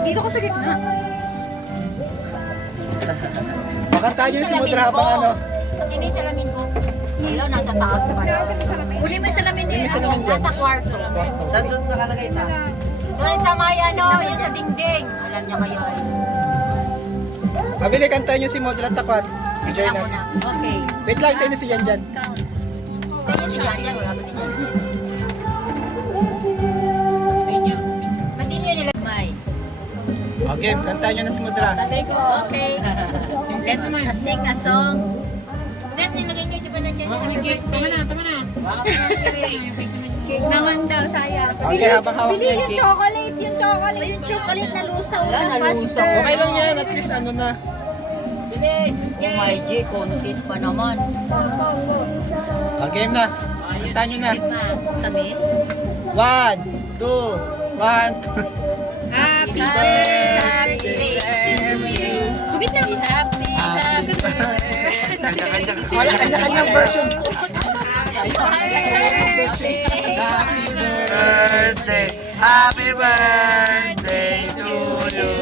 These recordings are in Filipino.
Dito ko sa gitna. Makanta nyo si Mudra habang ano. Hindi salamin ko. Hello, nasa taas pa. Uli mo yung salamin Hindi niya. sa naman dyan. Nasa kwarto. Saan doon nakalagay ta? Doon sa may ano, yung sa dingding. Alam niya kayo. Mabili, kanta nyo si Mudra Takwat. Enjoy Kaya mo na. na. Okay. Wait lang, tayo na si Jan Jan. Count. Kaya si Janjan, wala pa si Janjan. Ba't din yun nila? May. Okay, kanta nyo na si Mudra. Okay. Let's sing a song. Dad, nilagay niyo dyan ba na dyan? Tama na. Cake naman daw, sayang. Okay, habang hawak niya yung cake. Chocolate, yung chocolate. Yung chocolate na lusaw Wala, na nalusaw. faster. Okay lang yan, at least ano na. Oh my G, kontis pa naman. Okay, game na. Kanta nyo na. Tamis. 1, 2, 1, 2. Happy birthday to you. Gubit na. Happy birthday. Wala kanya-kanyang version. birthday. Happy birthday. Birthday! Happy birthday to you!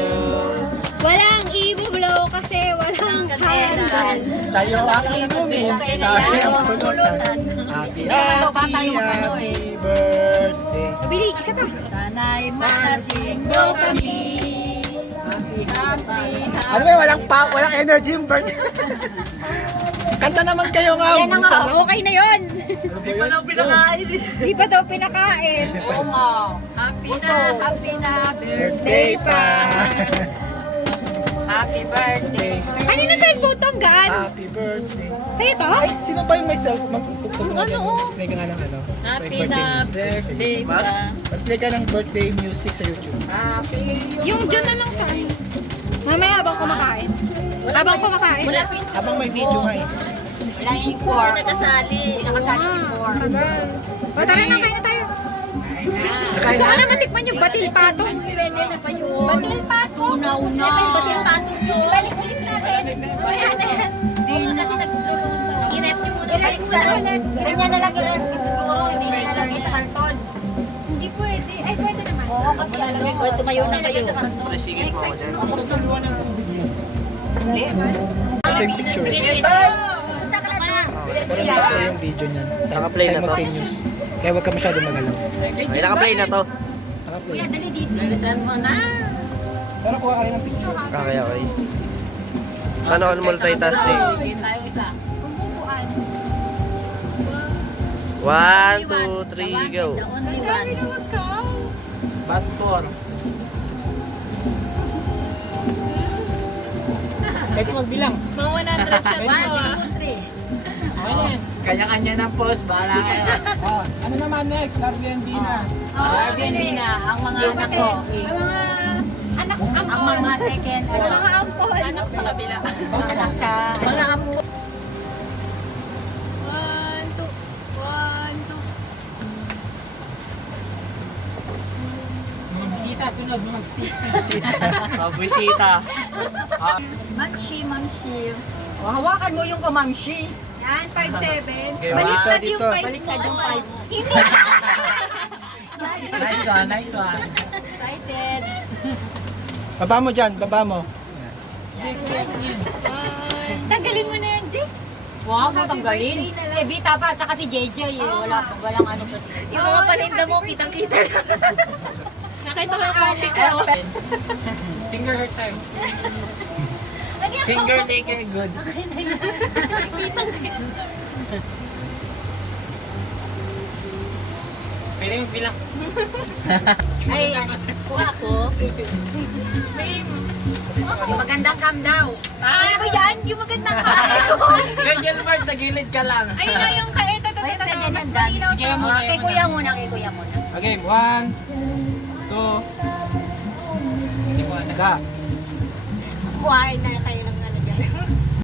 Walang i-blow kasi walang candle. Sa'yo ang inumin, sa'yo ang pulutan. Happy, happy birthday. Bili, isa pa. Sana'y malasing mo kami. Happy, happy, Ano ba, walang energy yung birthday. Kanta naman kayo nga. Yan na nga, Busama. Okay na yun. Ano ba yun? Di pa daw pinakain. Oo nga. Happy na birthday pa. Happy birthday. Kanina cellphone tong gaan? Happy birthday. Sa'yo to? Ay, sino ba yung may self? Magtutugtog Ano, nga dyan. oh? Play ka nga ng ano? Happy May na music. birthday pa. Play ka ng birthday music sa YouTube. Yung dyan na lang sa ano. Mamaya habang kumakain. Habang kumakain. Habang may video nga eh. Wala yung core. Nakasali. Hindi nakasali si core. O tara na, kain na tayo. Gusto ko na matikman yung batil patong. Pwede na pa yun. Batil patong. Una-una. May batil patong yun. Balik ulit natin. Ayan na yan. Oo, kasi nagluluso. I-rep niyo muna. Balik sa ref. Ganyan na lang yung ref. Siguro, hindi nilalagay sa karton. Hindi pwede. Ay, pwede naman. Oo, kasi ano. So, tumayo na Nilalagay kayo. sa karton. Sige po. Take picture. Sige, sige. Punta ka na. Pero naka yung video niyan. Naka-play na to. Simultaneous. Kaya huwag ka masyado magalaw. Ay, naka-play na to. Naka-play. Kuya, dali dito. Bilisan mo na. Pero kuha ka rin ng picture. Okay. Ano multitasking? Hindi tayo isa. Pumpupuan. 1, 2, 3, go. The only one. Bat 4. Pwede magbilang. Mga 100 siya. 1, 2, 3. Kanya-kanya ng post, bahala kayo. Oh, ano naman next? Airbnb na. Airbnb na. Ang mga anak ko. Ang mga anak Ang mga second. Ang mga ampon. Anak sa kabila. Anak sa... Mga ampon. 1, 2. 1, 2. Mga bisita, sunod mga bisita. Bisita. Mamshi. Oh, hawakan mo yung kamamshi. Yan, 5'7". Okay, Baliktad dito, yung dito. 5. Baliktad yung 5. Hindi. Nice one. Excited. Baba mo dyan, baba mo. Tanggalin mo na yan, Jake. Wow, matanggalin. Si Vita pa, at saka si JJ. Eh. Walang ano pa sila. Yung mga paninda mo, kitang-kita na. Nakita mo yung copy ko. Finger hurt time. Lagyan ko. Finger make it good. Kitang-kita. Pwede magbilang. Ay, Kuha ko. yung magandang cam daw. Ano ba yan? Yung magandang kain. Ganyan Bart, sa gilid ka lang. Ayun na yung kain. Ito. Mas malinaw to. Kay kuya muna, kay kuya muna. Okay, 1, 2, isa. Kuhain na kayo